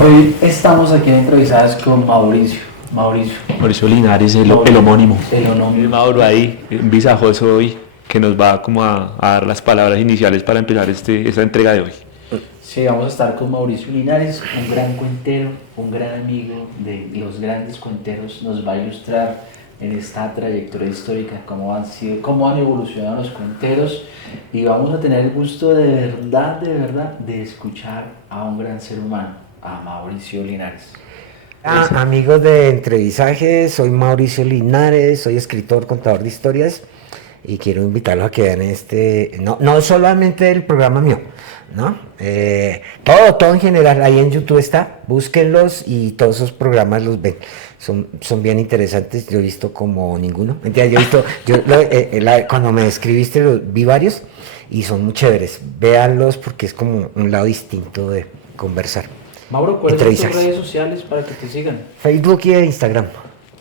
Hoy estamos aquí en entrevistadas con Mauricio Linares, el homónimo. el Mauro ahí, un visajoso hoy, que nos va como a dar las palabras iniciales para empezar esta entrega de hoy. Sí, vamos a estar con Mauricio Linares, un gran cuentero, un gran amigo de los grandes cuenteros. Nos va a ilustrar en esta trayectoria histórica cómo han evolucionado los cuenteros, y vamos a tener el gusto de verdad, de escuchar a un gran ser humano, a Mauricio Linares. Amigos de Entrevisajes, soy Mauricio Linares, soy escritor, contador de historias y quiero invitarlos a que vean no solamente el programa mío, ¿no? Todo en general, ahí en YouTube está, búsquenlos y todos esos programas los ven, son bien interesantes, yo he visto como ninguno, cuando me escribiste vi varios y son muy chéveres, véanlos porque es como un lado distinto de conversar. Mauro, ¿cuáles son tus redes sociales para que te sigan? Facebook y Instagram.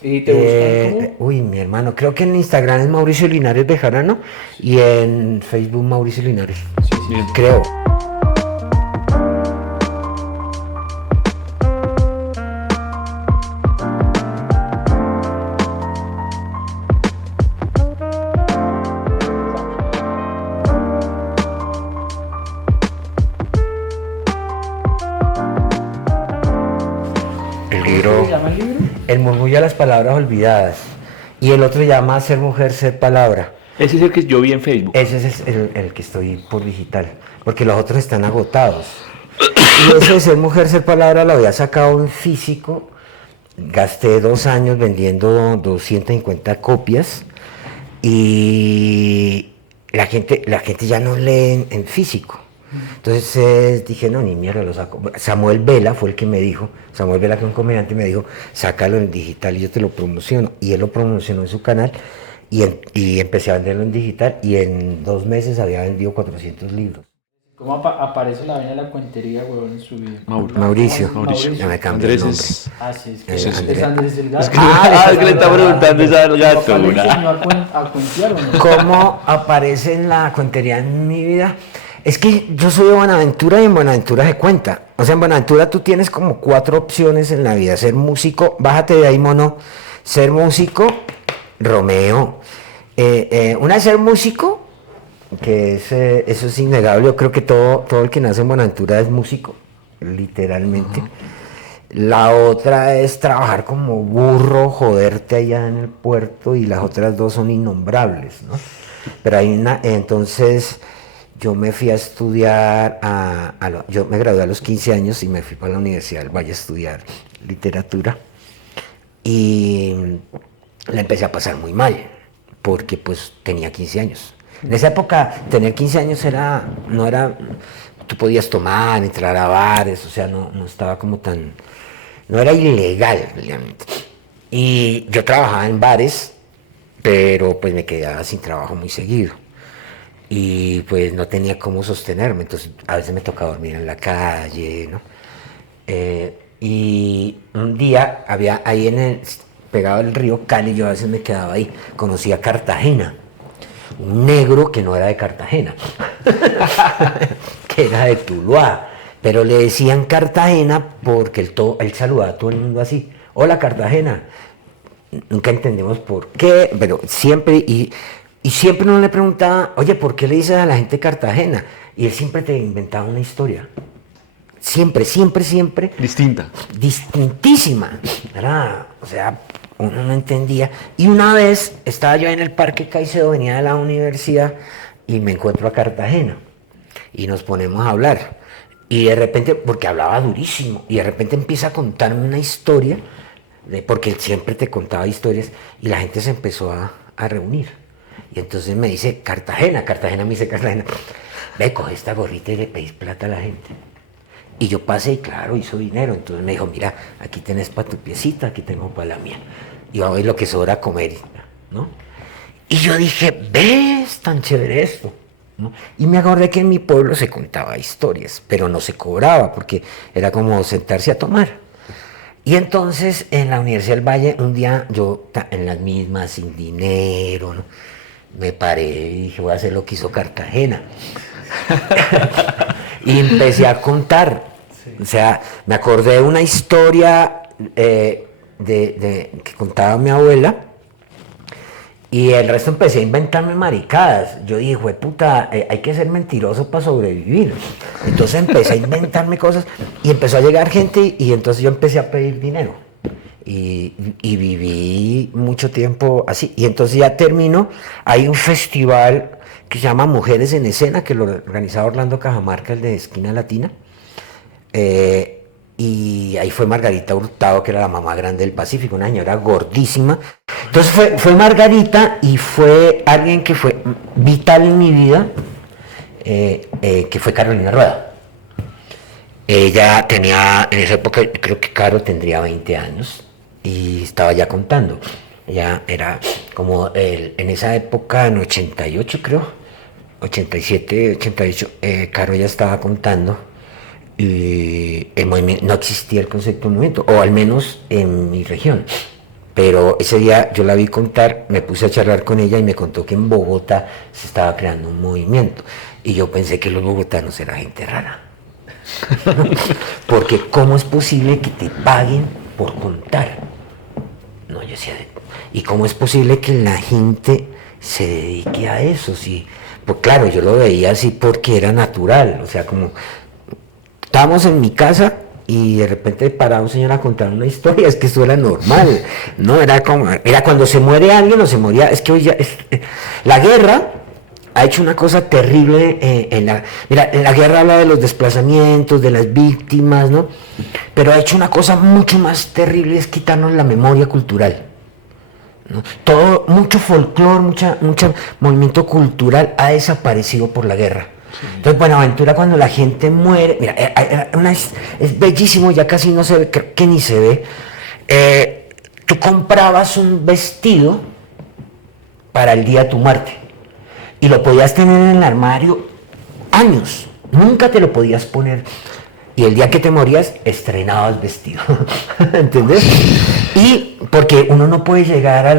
¿Y te buscan cómo? Mi hermano, creo que en Instagram es Mauricio Linares Bejarano y en Facebook Mauricio Linares. Sí. Creo. ¿Cómo se llama el libro? El murmullo de las palabras olvidadas. Y el otro se llama Ser mujer, ser palabra. Ese es el que yo vi en Facebook. Ese es el que estoy por digital, porque los otros están agotados. Y ese de Ser mujer, ser palabra lo había sacado en físico. Gasté 2 años vendiendo 250 copias y la gente ya no lee en físico. Entonces dije, no, ni mierda, lo saco. Samuel Vela fue el que me dijo, Samuel Vela, que es un comediante, me dijo, sácalo en digital y yo te lo promociono. Y él lo promocionó en su canal y empecé a venderlo en digital y en 2 meses había vendido 400 libros. ¿Cómo aparece la vaina de la cuentería, huevón, en su vida? Mauricio. Ya me cambié el nombre. Es Sí, es que es Andrés el gato. es que le está preguntando esa al gato. ¿Papá le enseñó a cuentear o no? ¿Cómo aparece en la cuentería en mi vida? Es que yo soy de Buenaventura y en Buenaventura se cuenta. O sea, en Buenaventura tú tienes como 4 opciones en la vida. Ser músico, bájate de ahí, mono. Ser músico, Romeo. Una es ser músico, que eso es innegable. Yo creo que todo el que nace en Buenaventura es músico, literalmente. La otra es trabajar como burro, joderte allá en el puerto, y las otras 2 son innombrables, ¿no? Pero hay entonces yo me fui a estudiar, yo me gradué a los 15 años y me fui para la Universidad del Valle a estudiar literatura y la empecé a pasar muy mal, porque pues tenía 15 años. En esa época tener 15 años no era, tú podías tomar, entrar a bares, o sea, no estaba como tan, no era ilegal realmente. Y yo trabajaba en bares, pero pues me quedaba sin trabajo muy seguido. Y pues no tenía cómo sostenerme, entonces a veces me tocaba dormir en la calle, ¿no? Y un día había ahí pegado al río Cali, yo a veces me quedaba ahí, conocí a Cartagena, un negro que no era de Cartagena, que era de Tuluá, pero le decían Cartagena porque él saludaba a todo el mundo así, hola Cartagena, nunca entendemos por qué, pero siempre, y siempre uno le preguntaba, oye, ¿por qué le dices a la gente Cartagena? Y él siempre te inventaba una historia. Siempre. distinta. Distintísima. O sea, uno no entendía. Y una vez estaba yo en el Parque Caicedo, venía de la universidad y me encuentro a Cartagena. Y nos ponemos a hablar. Y de repente, porque hablaba durísimo, y de repente empieza a contarme una historia, porque él siempre te contaba historias, y la gente se empezó a reunir. Y entonces me dice, Cartagena me dice, Cartagena, ve, coge esta gorrita y le pedís plata a la gente. Y yo pasé y claro, hizo dinero. Entonces me dijo, mira, aquí tenés para tu piecita, aquí tengo para la mía. Y vamos a ver lo que sobra a comer, ¿no? Y yo dije, ves, tan chévere esto, ¿no? Y me acordé que en mi pueblo se contaba historias, pero no se cobraba, porque era como sentarse a tomar. Y entonces en la Universidad del Valle, un día yo en las mismas, sin dinero, ¿no? Me paré y dije, voy a hacer lo que hizo Cartagena. Y empecé a contar. O sea, me acordé de una historia que contaba mi abuela. Y el resto empecé a inventarme maricadas. Yo dije, puta, hay que ser mentiroso para sobrevivir. Entonces empecé a inventarme cosas y empezó a llegar gente y entonces yo empecé a pedir dinero. Y viví mucho tiempo así. Y entonces ya termino, hay un festival que se llama Mujeres en Escena, que lo organizaba Orlando Cajamarca, el de Esquina Latina. Y ahí fue Margarita Hurtado, que era la mamá grande del Pacífico, una señora gordísima. Entonces fue Margarita y fue alguien que fue vital en mi vida, que fue Carolina Rueda. Ella tenía, en esa época, creo que Caro tendría 20 años y estaba ya contando. Ella era como en esa época, en 88 creo, 87, 88, Caro ya estaba contando. Y no existía el concepto de movimiento, o al menos en mi región. Pero ese día yo la vi contar, me puse a charlar con ella y me contó que en Bogotá se estaba creando un movimiento. Y yo pensé que los bogotanos eran gente rara. Porque ¿cómo es posible que te paguen por contar? No, yo decía, ¿y cómo es posible que la gente se dedique a eso? Sí, pues claro, yo lo veía así porque era natural, o sea, como estábamos en mi casa y de repente paraba un señor a contar una historia, es que eso era normal, ¿no? Era cuando se muere alguien o se moría, es que hoy ya, la guerra ha hecho una cosa terrible mira, en la guerra habla de los desplazamientos, de las víctimas, ¿no? Pero ha hecho una cosa mucho más terrible, es quitarnos la memoria cultural, ¿no? Mucho folclore, mucho movimiento cultural ha desaparecido por la guerra. Entonces, Buenaventura, cuando la gente muere, mira, es bellísimo, ya casi no se ve, creo que ni se ve. Tú comprabas un vestido para el día de tu muerte y lo podías tener en el armario años, nunca te lo podías poner. Y el día que te morías, estrenabas vestido. ¿Entendés? Y porque uno no puede llegar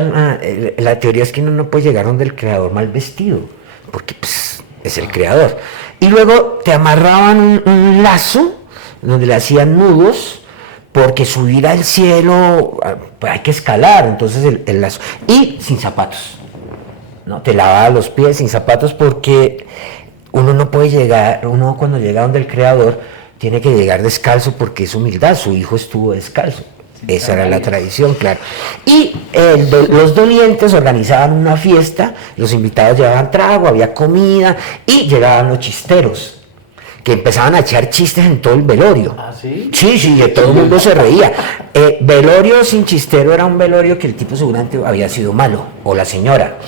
la teoría es que uno no puede llegar donde el creador mal vestido, porque pues, es el creador. Y luego te amarraban un lazo donde le hacían nudos, porque subir al cielo pues hay que escalar, entonces el lazo. Y sin zapatos, ¿no? Te lavaba los pies sin zapatos porque uno no puede llegar, uno cuando llega donde el creador tiene que llegar descalzo porque es humildad, su hijo estuvo descalzo. Esa era la tradición, claro. Y los dolientes organizaban una fiesta, los invitados llevaban trago, había comida y llegaban los chisteros, que empezaban a echar chistes en todo el velorio. ¿Ah, sí? Sí, de todo el mundo se reía. Velorio sin chistero era un velorio que el tipo seguramente había sido malo, o la señora.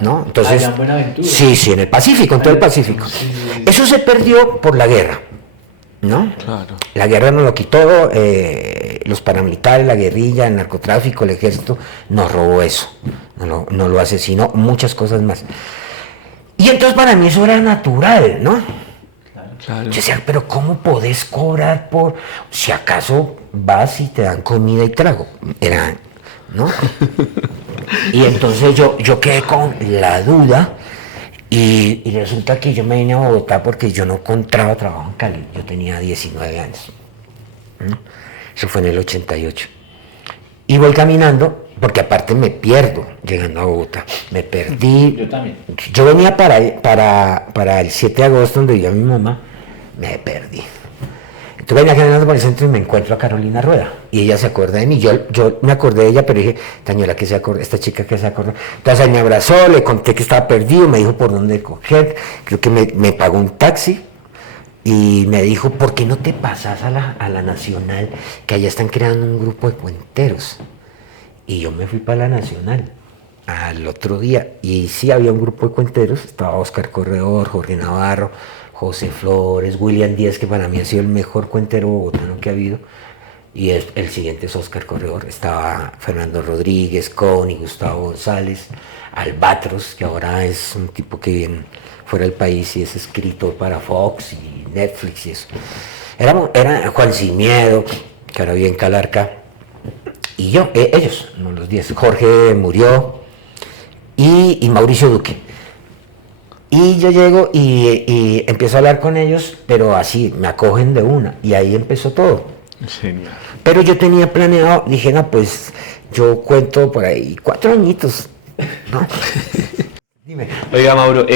¿No? Entonces, allá en Buenaventura. Sí, en el Pacífico, en todo el Pacífico. Sí. Eso se perdió por la guerra, ¿no? Claro. La guerra nos lo quitó, los paramilitares, la guerrilla, el narcotráfico, el ejército, nos robó eso, nos lo asesinó, muchas cosas más. Y entonces para mí eso era natural, ¿no? Claro. Yo decía, pero ¿cómo podés cobrar por, si acaso vas y te dan comida y trago? Era, ¿no? Y entonces yo quedé con la duda y resulta que yo me vine a Bogotá porque yo no encontraba trabajo en Cali, yo tenía 19 años. Eso fue en el 88. Y voy caminando, porque aparte me pierdo llegando a Bogotá. Me perdí. Yo también. Yo venía para el 7 de agosto, donde vivía mi mamá, me perdí. Entonces venía caminando por el centro y me encuentro a Carolina Rueda. Y ella se acuerda de mí. Yo me acordé de ella, pero dije, Tañuela, que se acuerda, esta chica que se acuerda. Entonces me abrazó, le conté que estaba perdido, me dijo por dónde coger. Creo que me pagó un taxi. Y me dijo, ¿por qué no te pasas a la Nacional? Que allá están creando un grupo de cuenteros. Y yo me fui para la Nacional al otro día. Y sí, había un grupo de cuenteros. Estaba Oscar Corredor, Jorge Navarro, José Flores, William Díaz, que para mí ha sido el mejor cuentero bogotano que ha habido. Y el siguiente es Oscar Corredor. Estaba Fernando Rodríguez, Connie, Gustavo González, Albatros, que ahora es un tipo que viene fuera del país y es escritor para Fox y Netflix y eso. Era Juan Sin Miedo, que ahora vive en Calarca, y yo, ellos, no los 10. Jorge murió y Mauricio Duque. Y yo llego y empiezo a hablar con ellos, pero así, me acogen de una, y ahí empezó todo. Genial. Pero yo tenía planeado, dije, no, pues yo cuento por ahí 4 añitos, ¿no? Dime. Oiga, Mauro,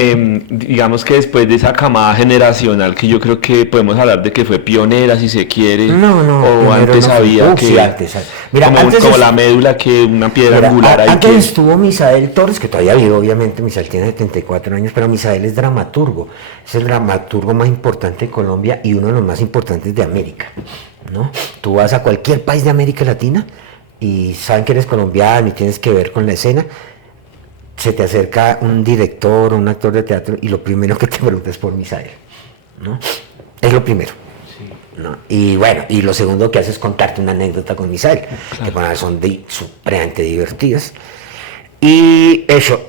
digamos que después de esa camada generacional que yo creo que podemos hablar de que fue pionera, si se quiere, No, o antes no, había que... sí, antes. Mira, como antes como la médula, que una piedra mira, angular ahí antes que... estuvo Misael Torres, que todavía vive, obviamente. Misael tiene 74 años, pero Misael es dramaturgo. Es el dramaturgo más importante de Colombia y uno de los más importantes de América, ¿no? Tú vas a cualquier país de América Latina y saben que eres colombiano y tienes que ver con la escena. Se te acerca un director o un actor de teatro y lo primero que te pregunta es por Misael, ¿no? Es lo primero. Sí. ¿No? Y bueno, y lo segundo que hace es contarte una anécdota con Misael, que bueno, son supremamente divertidas. Y eso,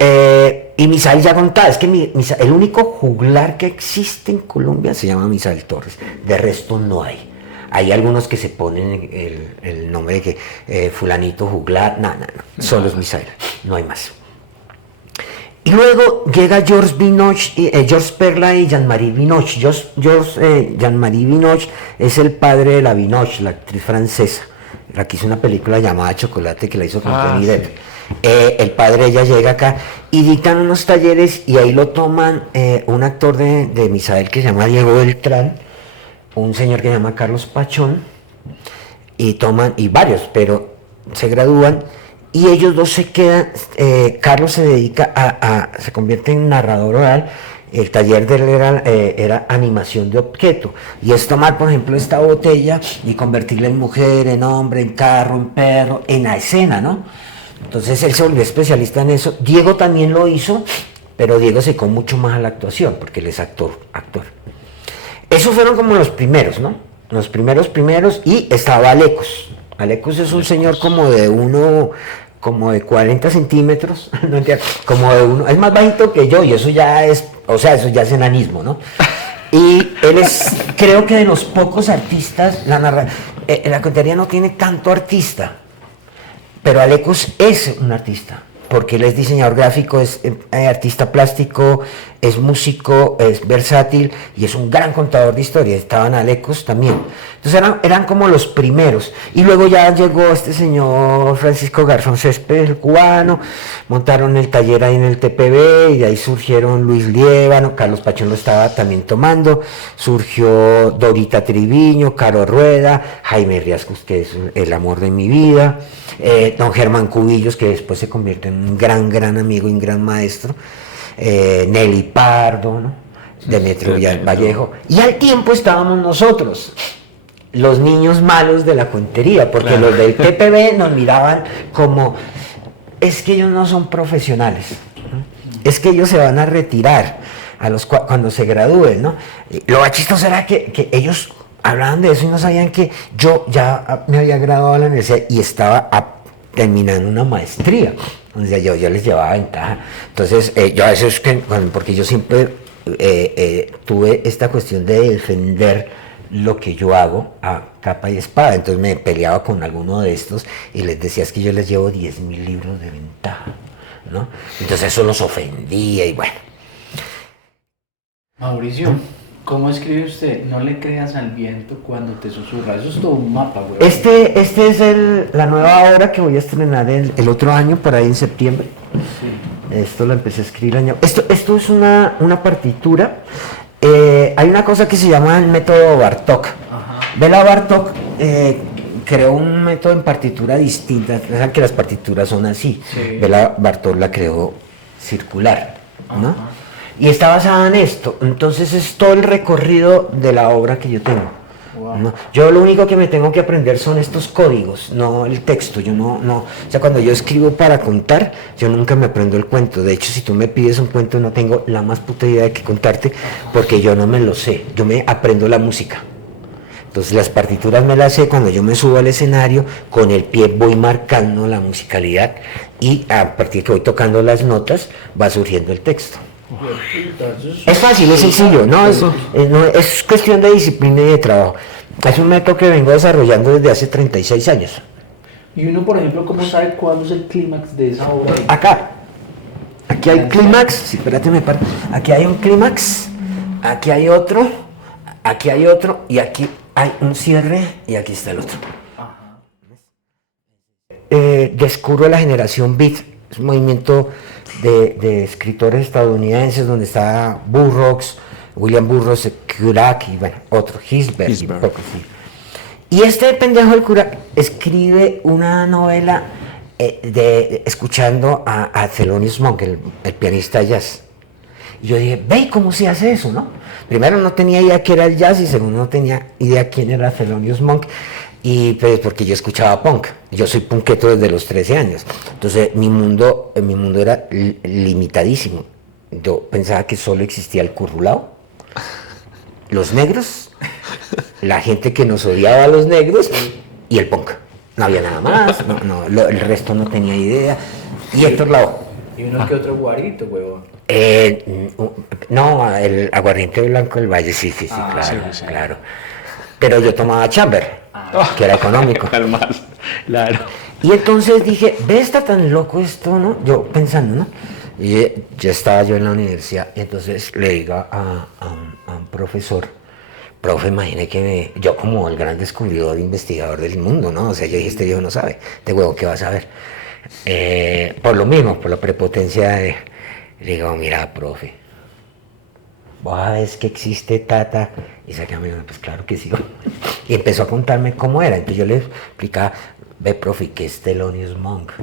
y Misael ya contaba, es que el único juglar que existe en Colombia se llama Misael Torres, de resto no hay. Hay algunos que se ponen el nombre de que fulanito juglar, no, solo es Misael, no hay más. Y luego llega Georges Binoche, Georges Perla y Jean-Marie Binoche. Jean-Marie Binoche es el padre de la Binoche, la actriz francesa, la que hizo una película llamada Chocolate, que la hizo con Johnny Depp. El padre de ella llega acá y dictan unos talleres y ahí lo toman un actor de Misael que se llama Diego Beltrán, un señor que se llama Carlos Pachón, y varios, pero se gradúan. Y ellos dos se quedan, Carlos se dedica se convierte en narrador oral, el taller de él era animación de objeto, y es tomar, por ejemplo, esta botella y convertirla en mujer, en hombre, en carro, en perro, en la escena, ¿no? Entonces él se volvió especialista en eso. Diego también lo hizo, pero Diego se dedicó mucho más a la actuación, porque él es actor. Esos fueron como los primeros, ¿no? Los primeros, y estaba Alecos. Alecos es un señor como de 40 centímetros, no como de uno, es más bajito que yo, y eso ya es, eso ya es enanismo, ¿no? Y él es, creo que de los pocos artistas, la cuentería no tiene tanto artista, pero Alecos es un artista, porque él es diseñador gráfico, es artista plástico, es músico, es versátil y es un gran contador de historias. Estaban Alecos también. Entonces eran como los primeros. Y luego ya llegó este señor Francisco Garzón Céspedes, el cubano, montaron el taller ahí en el TPB y de ahí surgieron Luis Liévano, Carlos Pachón lo estaba también tomando, surgió Dorita Triviño, Caro Rueda, Jaime Riascos, que es el amor de mi vida, don Germán Cubillos, que después se convierte en un gran amigo y un gran maestro, Nelly Pardo, ¿no? Demetrio Vallejo, y al tiempo estábamos nosotros, los niños malos de la cuentería, porque los del TPB nos miraban como, es que ellos no son profesionales, ¿no? Es que ellos se van a retirar cuando se gradúen, ¿no? Lo más chistoso era que ellos hablaban de eso y no sabían que yo ya me había graduado de la universidad y estaba terminando una maestría. Entonces yo les llevaba ventaja. Entonces yo a veces, porque yo siempre tuve esta cuestión de defender lo que yo hago a capa y espada, entonces me peleaba con alguno de estos y les decía, es que yo les llevo 10.000 libros de ventaja, ¿no? Entonces eso los ofendía y bueno. Mauricio, ¿cómo escribe usted? No le creas al viento cuando te susurra. Eso es todo un mapa, güey. Este es la nueva obra que voy a estrenar el otro año, por ahí en septiembre. Sí. Esto lo empecé a escribir el año. Esto es una partitura. Hay una cosa que se llama el método Bartók. Ajá. Bela Bartók creó un método en partitura distinta. Saben que las partituras son así. Sí. Bela Bartók la creó circular, ¿no? Ajá. Y está basada en esto. Entonces es todo el recorrido de la obra que yo tengo. Wow. ¿No? Yo lo único que me tengo que aprender son estos códigos, no el texto. Yo no, o sea, cuando yo escribo para contar, yo nunca me aprendo el cuento. De hecho, si tú me pides un cuento, no tengo la más puta idea de qué contarte, porque yo no me lo sé. Yo me aprendo la música. Entonces las partituras me las sé, cuando yo me subo al escenario, con el pie voy marcando la musicalidad y a partir que voy tocando las notas, va surgiendo el texto. Es fácil, es sencillo, no es cuestión de disciplina y de trabajo. Es un método que vengo desarrollando desde hace 36 años. Y uno, por ejemplo, ¿cómo sabe cuándo es el clímax de esa obra? Acá. Aquí hay clímax, sí, espérate, me paro. Aquí hay un clímax, aquí hay otro, y aquí hay un cierre, y aquí está el otro. Descubro la generación beat, es un movimiento de escritores estadounidenses donde está Burroughs, William Burroughs, Kerouac y bueno, otro, Hilsberg. Y un poco así. Y este pendejo del Kerouac escribe una novela escuchando a Thelonious Monk, el pianista de jazz. Y yo dije, ve, ¿cómo se hace eso, no? Primero no tenía idea qué era el jazz y segundo no tenía idea quién era Thelonious Monk. Y pues porque yo escuchaba punk, yo soy punketo desde los 13 años, entonces mi mundo era limitadísimo. Yo pensaba que solo existía el currulao, los negros, la gente que nos odiaba a los negros y el punk. No había nada más, el resto no tenía idea. Y Héctor Lavoe. Y uno que otro guarito, huevón. No, el aguardiente blanco del Valle, sí, claro, sí. claro. Pero yo tomaba Chamber, que era económico. Más, claro. Y entonces dije, ve, está tan loco esto, ¿no? Yo pensando, ¿no? Y ya estaba yo en la universidad, y entonces le digo a un profesor, profe, imagine que yo como el gran descubridor, investigador del mundo, ¿no? O sea, yo dije, este viejo no sabe, este huevo, ¿qué va a saber? Por lo mismo, por la prepotencia le digo, mira, profe, vos sabés que existe Tata, y se quedó, pues claro que sí. Y empezó a contarme cómo era, entonces yo le explicaba, ve, profe, ¿qué es Thelonious Monk?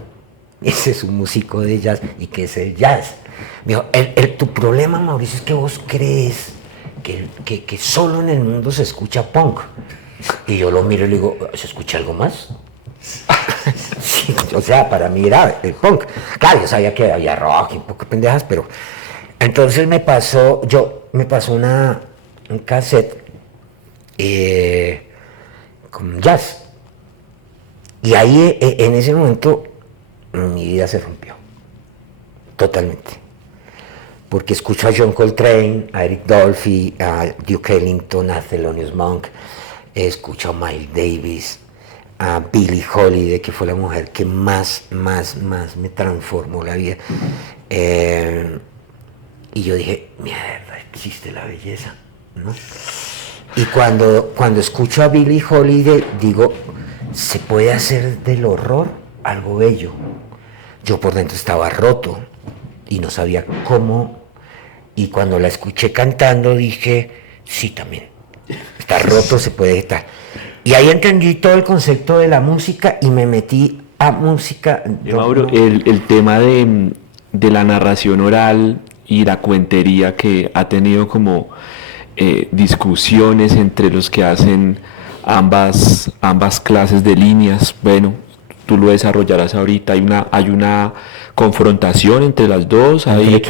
Ese es un músico de jazz, ¿y qué es el jazz? Me dijo, tu problema, Mauricio, es que vos crees que solo en el mundo se escucha punk. Y yo lo miro y le digo, ¿se escucha algo más? Sí, o sea, para mí era el punk. Claro, yo sabía que había rock y un poco de pendejas, pero... Entonces me pasó un cassette con jazz. Y ahí, en ese momento, mi vida se rompió. Totalmente. Porque escucho a John Coltrane, a Eric Dolphy, a Duke Ellington, a Thelonious Monk, escucho a Miles Davis, a Billie Holiday, que fue la mujer que más me transformó la vida. Y yo dije, mierda, existe la belleza, ¿no? Y cuando escucho a Billie Holiday, digo, se puede hacer del horror algo bello. Yo por dentro estaba roto y no sabía cómo. Y cuando la escuché cantando, dije, sí, también. Está roto, se puede estar. Y ahí entendí todo el concepto de la música y me metí a música. Mauro, el tema de la narración oral y la cuentería que ha tenido como discusiones entre los que hacen ambas clases de líneas, bueno, tú lo desarrollarás ahorita, hay una confrontación entre las dos, hay,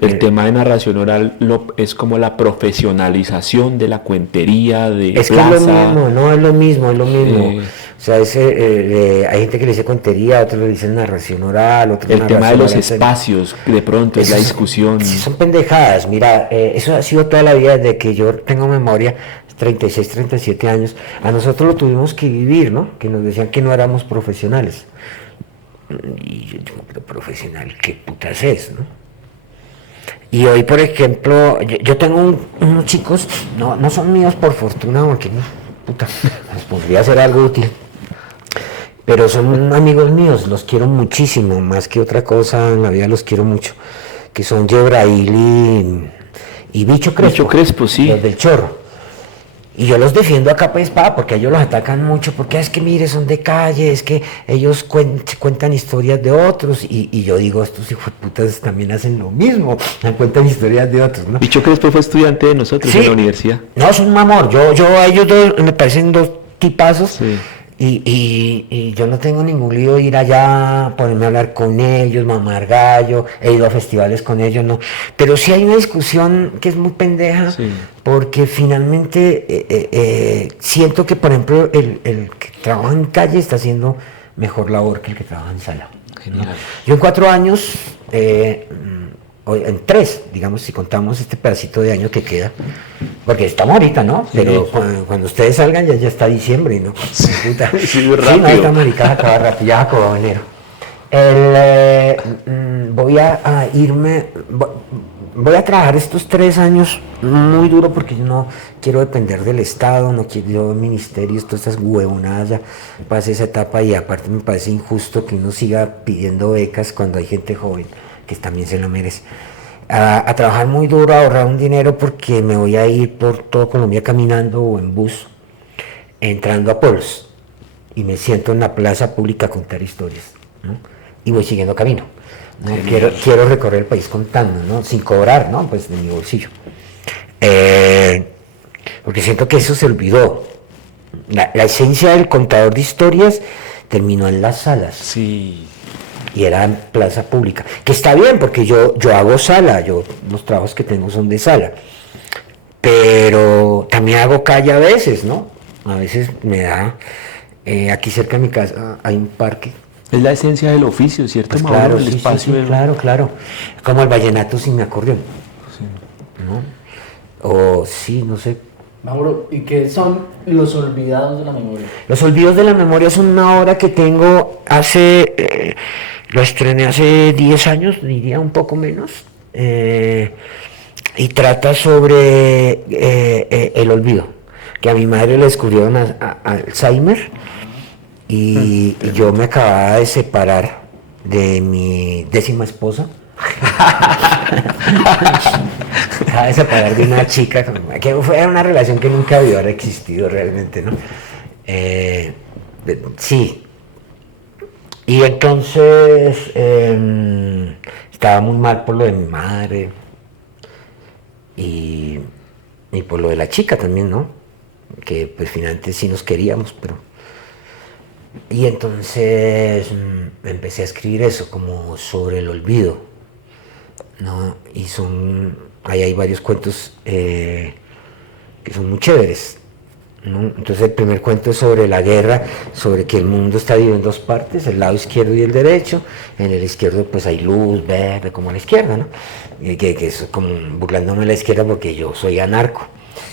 el tema de narración oral es como la profesionalización de la cuentería, de es que plaza. Es lo mismo, no es lo mismo, o sea, hay gente que le dice cuentería, otros le dicen narración oral, otros el tema de los espacios, de pronto es la discusión. Sí, son pendejadas, mira, eso ha sido toda la vida desde que yo tengo memoria, 36, 37 años, a nosotros lo tuvimos que vivir, ¿no? Que nos decían que no éramos profesionales. Y yo digo, pero profesional, ¿qué putas es, no? Y hoy, por ejemplo, yo tengo unos chicos, no son míos por fortuna, porque puta, les podría hacer algo útil, pero son amigos míos, los quiero muchísimo, más que otra cosa en la vida los quiero mucho, que son Yebrail y Bicho Crespo. Bicho Crespo, sí. Los del Chorro. Y yo los defiendo a capa y espada porque ellos los atacan mucho, porque es que mire, son de calle, es que ellos cuentan historias de otros, y yo digo, estos hijos de putas también hacen lo mismo, cuentan historias de otros, ¿no? Bicho Crespo fue estudiante de nosotros en la universidad. No, son un amor, yo a ellos dos me parecen dos tipazos, sí. Y yo no tengo ningún lío de ir allá, ponerme a hablar con ellos, mamar gallo, he ido a festivales con ellos, no. Pero sí hay una discusión que es muy pendeja, sí. Porque finalmente siento que, por ejemplo, el que trabaja en calle está haciendo mejor labor que el que trabaja en sala. Genial. ¿No? Yo en 4 años, en 3, digamos, si contamos este pedacito de año que queda, porque estamos ahorita, ¿no? Sí. Pero cuando ustedes salgan ya está diciembre, ¿no? Sí, puta. Sí, rápido. Sí, no, esta marica acaba rápido, ya acabó enero. Voy a irme, voy a trabajar estos 3 años muy duro porque yo no quiero depender del Estado, no quiero ministerios, todas esas huevonadas, ya pasé esa etapa y aparte me parece injusto que uno siga pidiendo becas cuando hay gente joven que también se lo merece. A trabajar muy duro, a ahorrar un dinero porque me voy a ir por todo Colombia caminando o en bus, entrando a pueblos y me siento en la plaza pública a contar historias, ¿no? Y voy siguiendo camino, ¿no? Quiero recorrer el país contando, ¿no? Sin cobrar, ¿no? Pues de mi bolsillo. Porque siento que eso se olvidó. La esencia del contador de historias terminó en las salas. Sí. Y era en plaza pública, que está bien porque yo hago sala, los trabajos que tengo son de sala, pero también hago calle a veces, ¿no? A veces me da, aquí cerca de mi casa hay un parque. Es la esencia del oficio, ¿cierto, Pues Mauro? claro, El sí, espacio sí, del- claro, como el vallenato sin mi acordeón, ¿no? O sí, no sé. Mauro, ¿y qué son los olvidados de la memoria? Los olvidos de la memoria son una obra que tengo lo estrené hace 10 años, diría un poco menos, y trata sobre el olvido, que a mi madre le descubrieron Alzheimer y yo me acababa de separar de mi 10ª esposa. Acaba de separar de una chica que fue una relación que nunca debió haber existido realmente, ¿no? Sí. Y entonces estaba muy mal por lo de mi madre y por lo de la chica también, ¿no? Que pues finalmente sí nos queríamos, pero... Y entonces empecé a escribir eso, como sobre el olvido, ¿no? Y ahí hay varios cuentos que son muy chéveres, ¿no? Entonces el primer cuento es sobre la guerra, sobre que el mundo está dividido en dos partes, el lado izquierdo y el derecho. En el izquierdo pues hay luz verde como a la izquierda, ¿no? Y que es como burlándome de la izquierda porque yo soy anarco.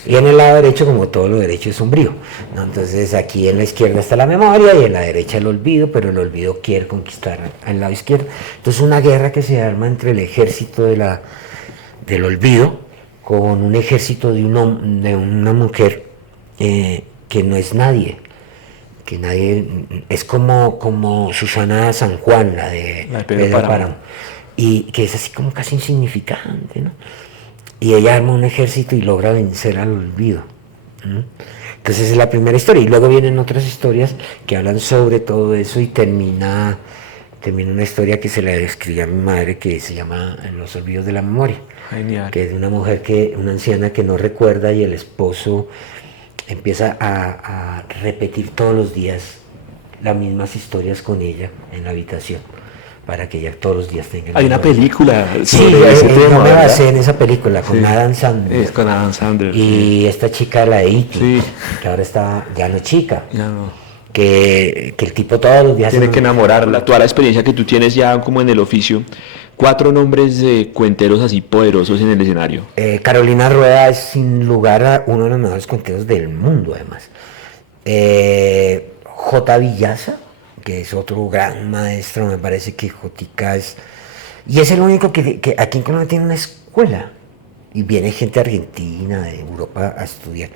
Y en el lado derecho, como todo lo derecho, es sombrío, ¿no? Entonces aquí en la izquierda está la memoria y en la derecha el olvido, pero el olvido quiere conquistar al lado izquierdo. Entonces una guerra que se arma entre el ejército del olvido con un ejército de una mujer que no es nadie, que nadie es como Susana San Juan, la de Pedro Páramo, y que es así como casi insignificante, ¿no? Y ella arma un ejército y logra vencer al olvido. Entonces es la primera historia y luego vienen otras historias que hablan sobre todo eso y termina una historia que se la escribí a mi madre que se llama Los olvidos de la memoria. Genial. Que es de una mujer una anciana que no recuerda y el esposo empieza a repetir todos los días las mismas historias con ella en la habitación para que ella todos los días tenga... Hay una película Sí, sobre ese tema, yo me ¿verdad? basé en esa película con Sí. Adam Sandler. Es con Adam Sandler. Y esta chica, la de E.T., Sí. que ahora está, ya no es chica, Ya no. que el tipo todos los días... Tiene que enamorarla. Toda la experiencia que tú tienes ya como en el oficio. 4 nombres de cuenteros así poderosos en el escenario. Carolina Rueda es sin lugar uno de los mejores cuenteros del mundo, además. J. Villaza, que es otro gran maestro, me parece que Jotica es... Y es el único que aquí en Colombia tiene una escuela. Y viene gente argentina, de Europa, a estudiar.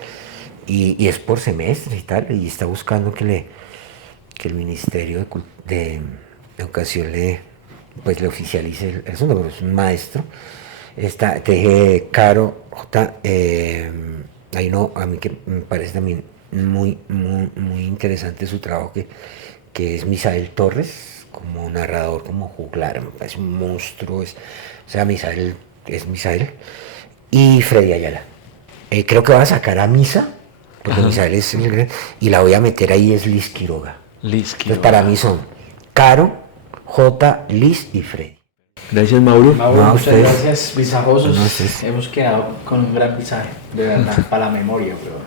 Y es por semestre y tal, y está buscando que el Ministerio de Educación le oficialice el asunto, pero es un maestro. Te dije, Caro, J, hay uno a mí que me parece también muy interesante su trabajo, que es Misael Torres, como narrador, como juglar, me parece un monstruo, Misael es Misael, y Freddy Ayala. Creo que va a sacar a Misa, porque Misael es el gran, y la voy a meter ahí, es Liz Quiroga. Liz Quiroga. Entonces para mí son Caro, J, Liz y Freddy. Gracias, Mauro. Mauro, No, muchas ustedes. gracias, visajosos. No, ustedes. Hemos quedado con un gran visaje, de verdad, para la memoria, pero